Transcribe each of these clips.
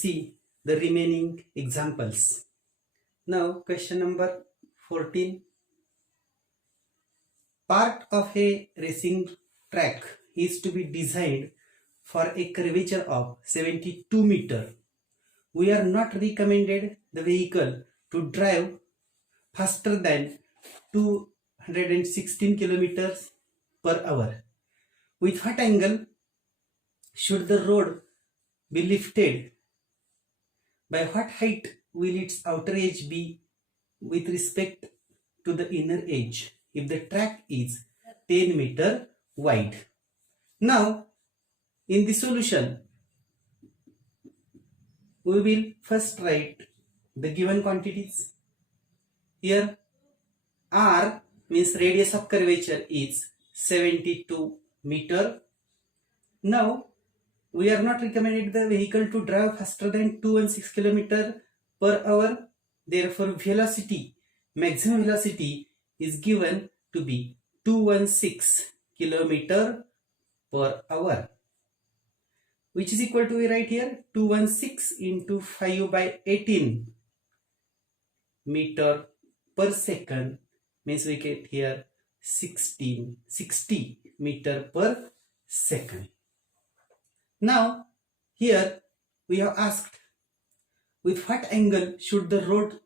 see the remaining examples. Now question number 14. Part of a racing track is to be designed for a curvature of 72 meter. We are not recommended the vehicle to drive faster than 216 kilometers per hour. With what angle should the road be lifted? By what height will its outer edge be with respect to the inner edge if the track is 10 meter wide? Now, in the solution, we will first write the given quantities. Here, R means radius of curvature is 72 meter. Now, we are not recommended the vehicle to drive faster than 216 km per hour. Therefore, velocity, maximum velocity is given to be 216 km per hour, which is equal to, we write here, 216 into 5 by 18 meter per second, means we get here 60 meter per second. Now, here we have asked with what angle should the road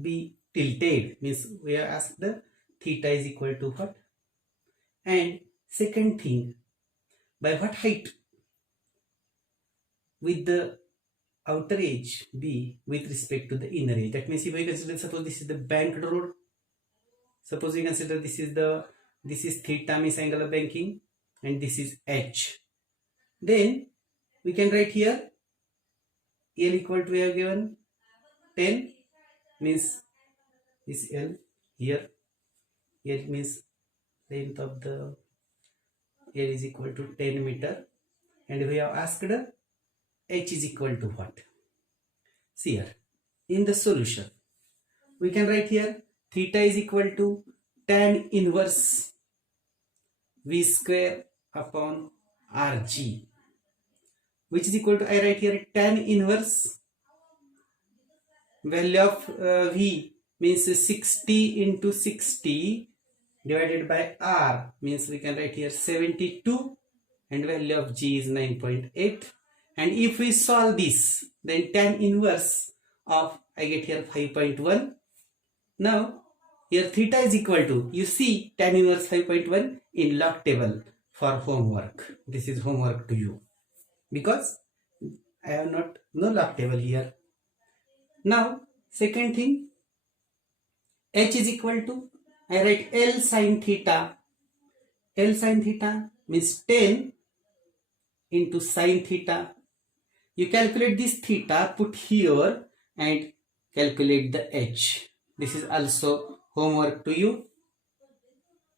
be tilted, means we have asked the theta is equal to what, and second thing, by what height with the outer edge be with respect to the inner edge. That means if we consider, suppose this is the banked road, suppose we consider this is theta means angle of banking, and this is h. Then we can write here L equal to, we have given 10, means this L here it means length of the L is equal to 10 meter, and we have asked h is equal to what. See here in the solution we can write here theta is equal to tan inverse v square upon rg, which is equal to, I write here tan inverse value of v means 60 into 60 divided by r, means we can write here 72, and value of g is 9.8. And if we solve this, then tan inverse of, I get here 5.1. Now here theta is equal to, you see tan inverse 5.1 in log table for homework. This is homework to you because I have no log table here. Now second thing, h is equal to, I write L sin theta. L sin theta means 10 into sin theta. You calculate this theta, put here and calculate the h. This is also homework to you.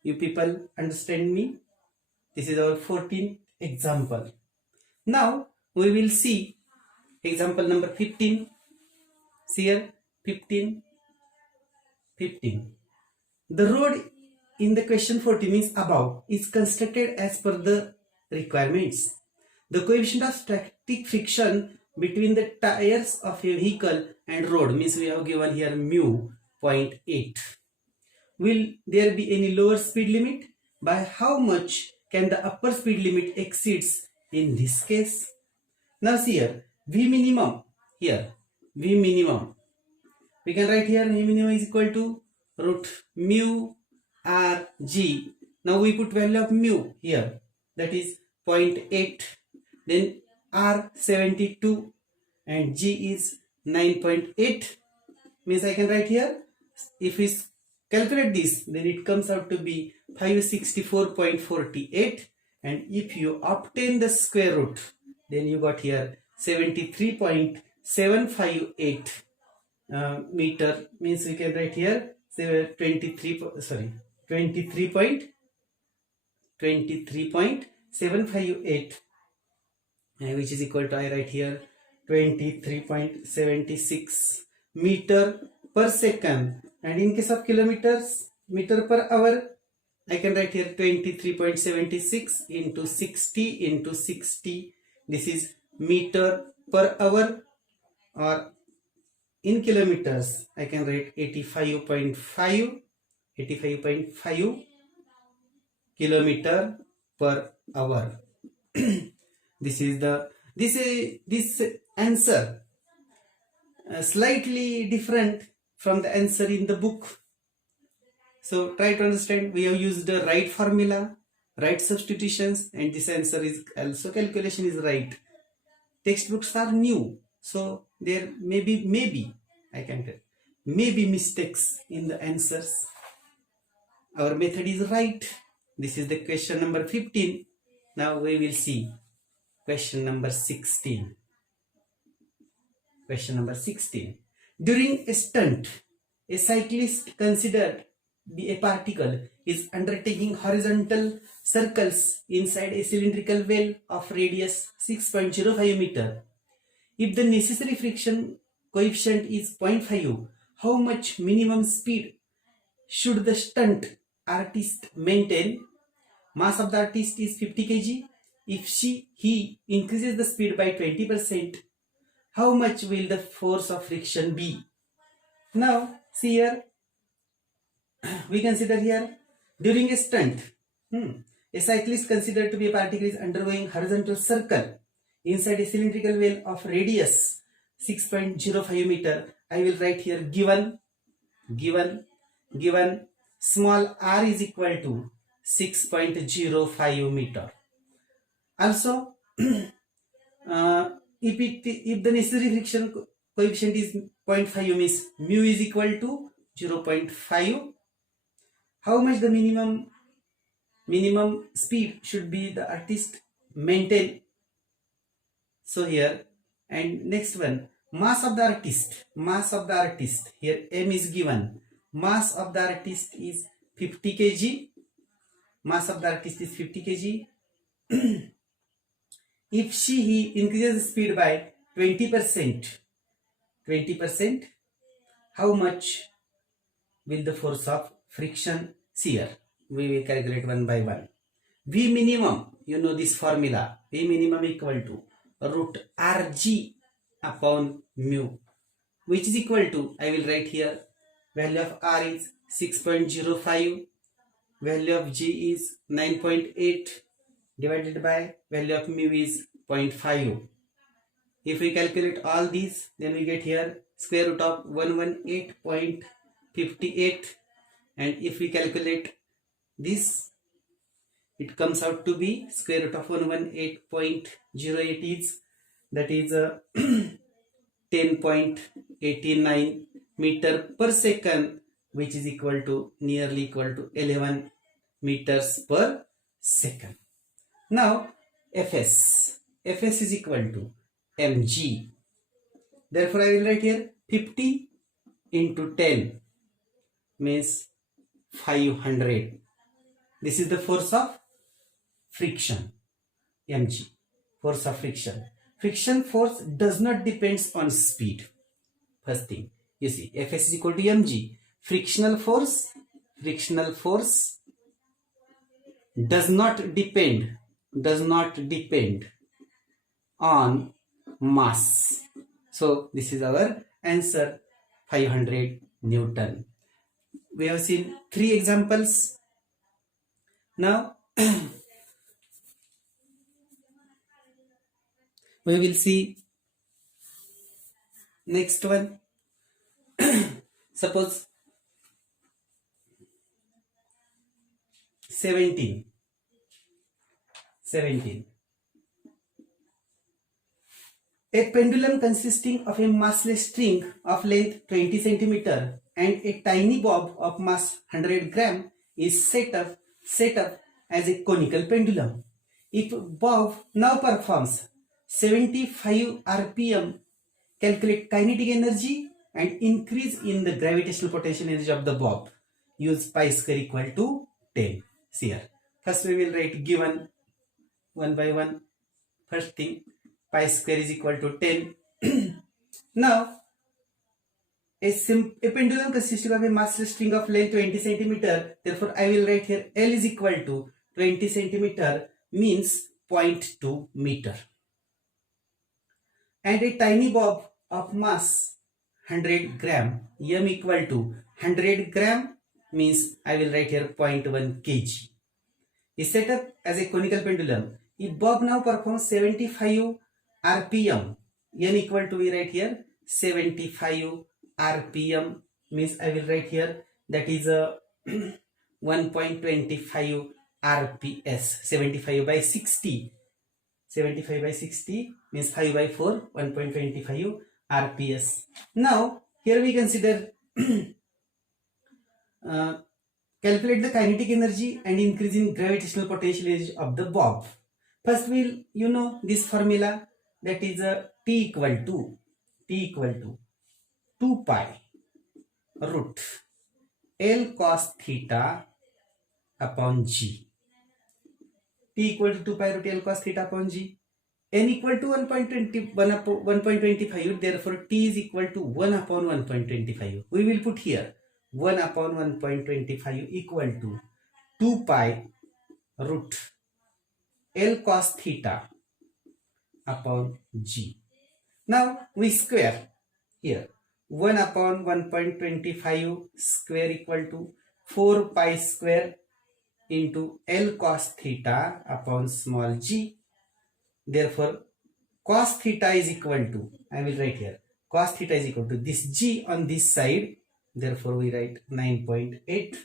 You people understand me? This is our 14th example. Now we will see example number 15. See here 15. The road in the question 14 means above is constructed as per the requirements. The coefficient of static friction between the tires of a vehicle and road, means we have given here mu 0.8. Will there be any lower speed limit? By how much can the upper speed limit exceeds in this case? Now see here V minimum, here V minimum, we can write here V minimum is equal to root mu r g. Now we put value of mu here, that is 0.8, then r 72 and g is 9.8, means I can write here, if we calculate this, then it comes out to be 564.48, and if you obtain the square root, then you got here 73.758 meter, means we can write here 23.758, which is equal to, I write here 23.76 meter per second, and in case of kilometers, meter per hour, I can write here 23.76 into 60 into 60, this is meter per hour, or in kilometers I can write 85.5 kilometer per hour. This answer slightly different from the answer in the book. So try to understand. We have used the right formula, right substitutions, and this answer is also calculation is right. Textbooks are new, so there maybe I can tell, maybe mistakes in the answers. Our method is right. This is the question number 15. Now we will see question number 16. Question number 16. During a stunt, a cyclist considered be a particle is undertaking horizontal circles inside a cylindrical well of radius 6.05 meter. If the necessary friction coefficient is 0.5, how much minimum speed should the stunt artist maintain? Mass of the artist is 50 kg. If he increases the speed by 20%, how much will the force of friction be? Now, see here, we consider here during a stunt, a cyclist considered to be a particle is undergoing horizontal circle inside a cylindrical well of radius 6.05 meter. I will write here given small r is equal to 6.05 meter. Also, if the necessary friction coefficient is 0.5 means mu is equal to 0.5. How much the minimum speed should be the artist maintain? So here, and next one, mass of the artist here m is given. Mass of the artist is 50 kg. Mass of the artist is 50 kg. If he increases speed by 20%, how much will the force of friction? See here, we will calculate one by one. V minimum, you know this formula, V minimum equal to root Rg upon mu, which is equal to, I will write here, value of R is 6.05, value of G is 9.8 divided by value of mu is 0.5. If we calculate all these, then we get here square root of 118.58, and if we calculate this, it comes out to be square root of 118.08 is, that is 10.89 meter per second, which is equal to nearly equal to 11 meters per second. Now Fs is equal to mg. Therefore I will write here 50 into 10 means 500. This is the force of friction, mg, force of friction. Friction force does not depend on speed. First thing, you see, Fs is equal to mg. Frictional force does not depend on mass. So this is our answer, 500 Newton. We have seen 3 examples. Now we will see next one. Suppose 17. A pendulum consisting of a massless string of length 20 cm and a tiny bob of mass 100 gram is set up as a conical pendulum. If bob now performs 75 rpm, calculate kinetic energy and increase in the gravitational potential energy of the bob. Use pi square equal to 10. See here. First we will write given one by one. First thing, pi square is equal to 10. Now, a pendulum consisting of a massless string of length 20 cm. Therefore, I will write here L is equal to 20 cm means 0.2 meter. and a tiny bob of mass 100 gram, m equal to 100 gram means I will write here 0.1 kg, is set up as a conical pendulum. If bob now performs 75 rpm, n equal to, we write here 75 rpm means I will write here that is a 1.25 rps, 75 by 60, 75 by 60 means 5 by 4, 1.25 rps. Now here we consider calculate the kinetic energy and increase in gravitational potential energy of the bob. First we'll this formula, that is T equal to 2 pi root L cos theta upon G. T equal to 2 pi root L cos theta upon G. N equal to 1.25, therefore T is equal to 1 upon 1.25. We will put here 1 upon 1.25 equal to 2 pi root L cos theta upon G. Now we square here 1 upon 1.25 square equal to 4 pi square into L cos theta upon small g. Therefore cos theta is equal to, I will write here, cos theta is equal to this g on this side, therefore we write 9.8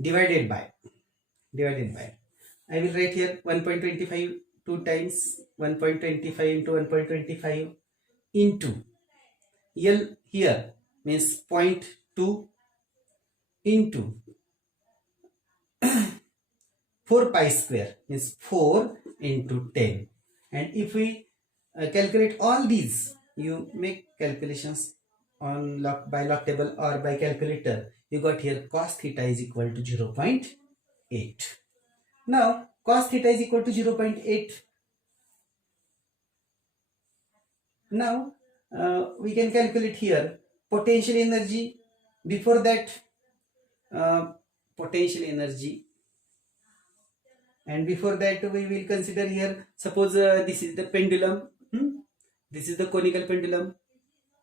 divided by I will write here 1.25 2 times 1.25 into 1.25 into L here means 0.2 into 4 pi square means 4 into 10. And if we calculate all these, you make calculations on by log table or by calculator, you got here cos theta is equal to 0.8. Now cos theta is equal to 0.8. Now we can calculate here potential energy. Before that, potential energy, and before that we will consider here, suppose this is the pendulum, this is the conical pendulum,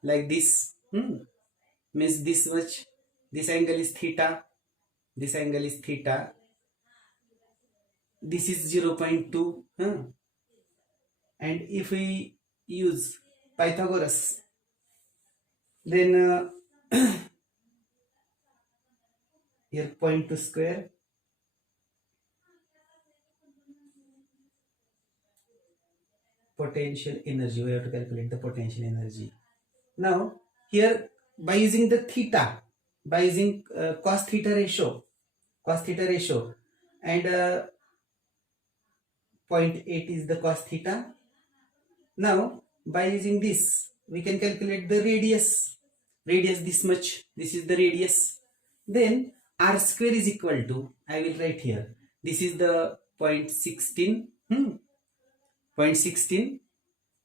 like this, means this much, this angle is theta, this angle is theta, this is 0.2, and if we use Pythagoras, then here 0.2 square potential energy, we have to calculate the potential energy. Now here by using the theta, by using cos theta ratio, and 0.8 is the cos theta. Now by using this we can calculate the radius this much, this is the radius. Then r square is equal to, I will write here, this is the 0.16, 0.16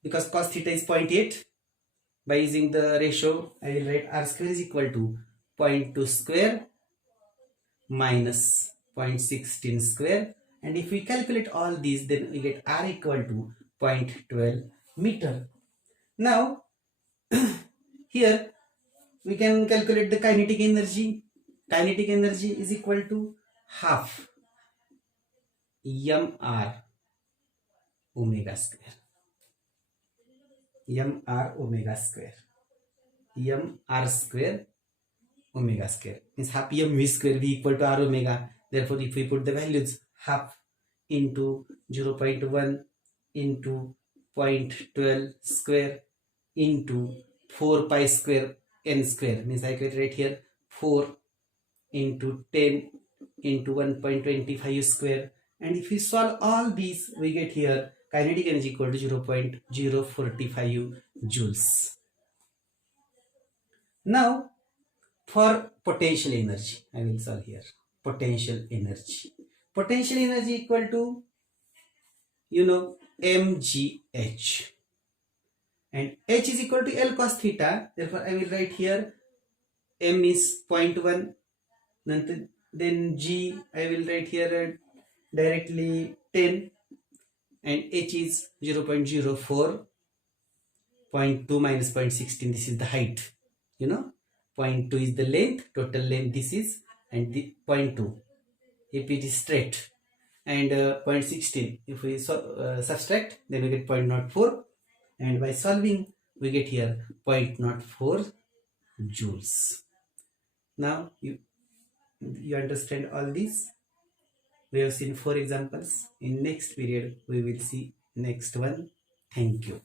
because cos theta is 0.8. By using the ratio, I will write r square is equal to 0.2 square minus 0.16 square, and if we calculate all these, then we get r equal to 0.12 meter. Now here we can calculate the kinetic energy. Kinetic energy is equal to half mr omega square, mr omega square, mr square omega square means half mv square v equal to r omega. Therefore if we put the values, half into 0.1 into 0.12 square into 4 pi square n square means I can write here 4 into 10 into 1.25 square, and if we solve all these, we get here kinetic energy equal to 0.045 joules. Now for potential energy, I will solve here potential energy. Potential energy equal to mgh, and h is equal to L cos theta. Therefore I will write here m is 0.1, then g I will write here directly 10, and h is 0.04, 0.2 minus 0.16, this is the height, you know. 0.2 is the length, total length this is, and the 0.2 if it is straight, and 0.16 if we subtract, then we get 0.04, and by solving we get here 0.04 joules. Now you understand all this. We have seen 4 examples. In next period we will see next one. Thank you.